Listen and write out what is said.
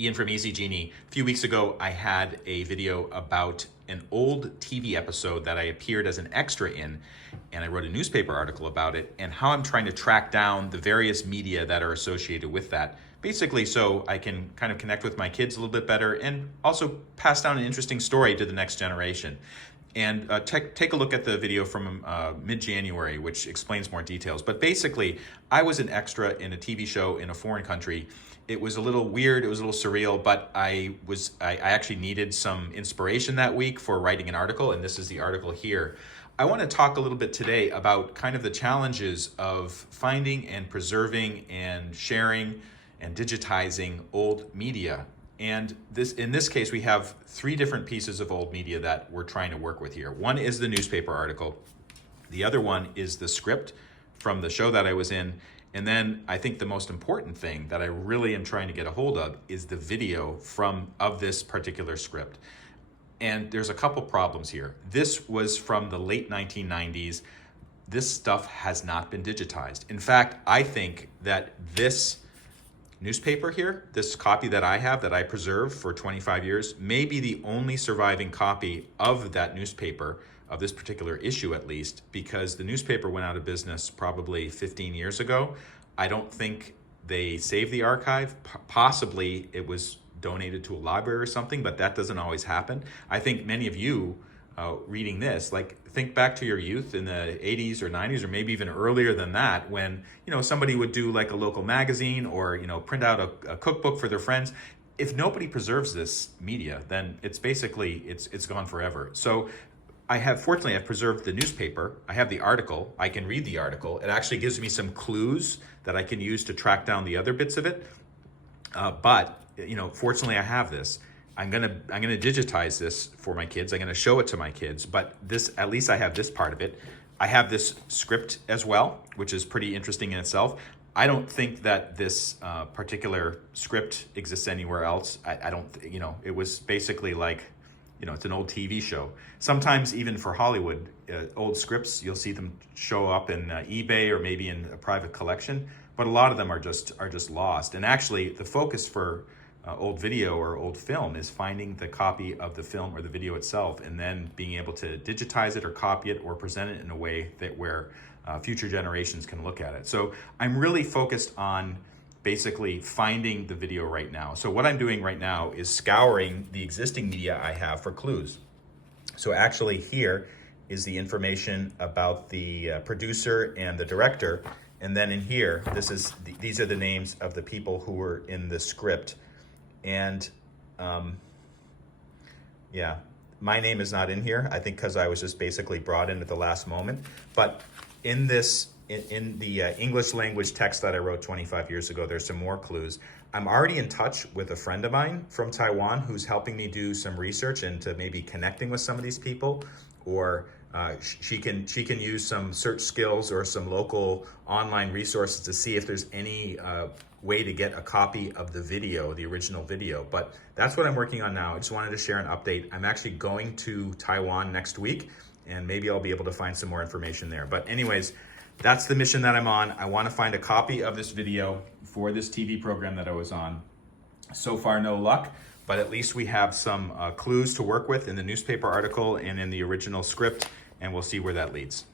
Ian from Easy Genie. A few weeks ago, I had a video about an old TV episode that I appeared as an extra in, and I wrote a newspaper article about it and how I'm trying to track down the various media that are associated with that. Basically, so I can kind of connect with my kids a little bit better and also pass down an interesting story to the next generation. And take a look at the video from mid-January, which explains more details. But basically, I was an extra in a TV show in a foreign country. It was a little weird, it was a little surreal, but I actually needed some inspiration that week for writing an article, and this is the article here. I want to talk a little bit today about kind of the challenges of finding and preserving and sharing and digitizing old media. And in this case, we have three different pieces of old media that we're trying to work with here. One is the newspaper article. The other one is the script from the show that I was in. And then I think the most important thing that I really am trying to get a hold of is the video of this particular script. And there's a couple problems here. This was from the late 1990s. This stuff has not been digitized. In fact, I think that this newspaper here, this copy that I have that I preserved for 25 years, may be the only surviving copy of that newspaper, of this particular issue at least, because the newspaper went out of business probably 15 years ago. I don't think they saved the archive. Possibly it was donated to a library or something, but that doesn't always happen. I think many of you reading this, like, think back to your youth in the 80s or 90s, or maybe even earlier than that, when somebody would do like a local magazine or print out a cookbook for their friends. If nobody preserves this media, then it's basically it's gone forever. So fortunately I've preserved the newspaper. I have the article. I can read the article. It actually gives me some clues that I can use to track down the other bits of it. But fortunately I have this. I'm gonna digitize this for my kids. I'm gonna show it to my kids, but at least I have this part of it. I have this script as well, which is pretty interesting in itself. I don't think that this particular script exists anywhere else. I don't, it was basically like, it's an old TV show. Sometimes even for Hollywood, old scripts, you'll see them show up in eBay or maybe in a private collection, but a lot of them are just lost. And actually the focus for old video or old film is finding the copy of the film or the video itself and then being able to digitize it or copy it or present it in a way where future generations can look at it. So I'm really focused on basically finding the video right now. So what I'm doing right now is scouring the existing media I have for clues. So actually here is the information about the producer and the director. And then in here, these are the names of the people who were in the script. And yeah, my name is not in here, I think because I was just basically brought in at the last moment. But in the English language text that I wrote 25 years ago, there's some more clues. I'm already in touch with a friend of mine from Taiwan who's helping me do some research into maybe connecting with some of these people, or she can use some search skills or some local online resources to see if there's any way to get a copy of the video, the original video. But that's what I'm working on now. I just wanted to share an update. I'm actually going to Taiwan next week, and maybe I'll be able to find some more information there. But anyways, that's the mission that I'm on. I want to find a copy of this video for this TV program that I was on. So far, no luck, but at least we have some clues to work with in the newspaper article and in the original script, and we'll see where that leads.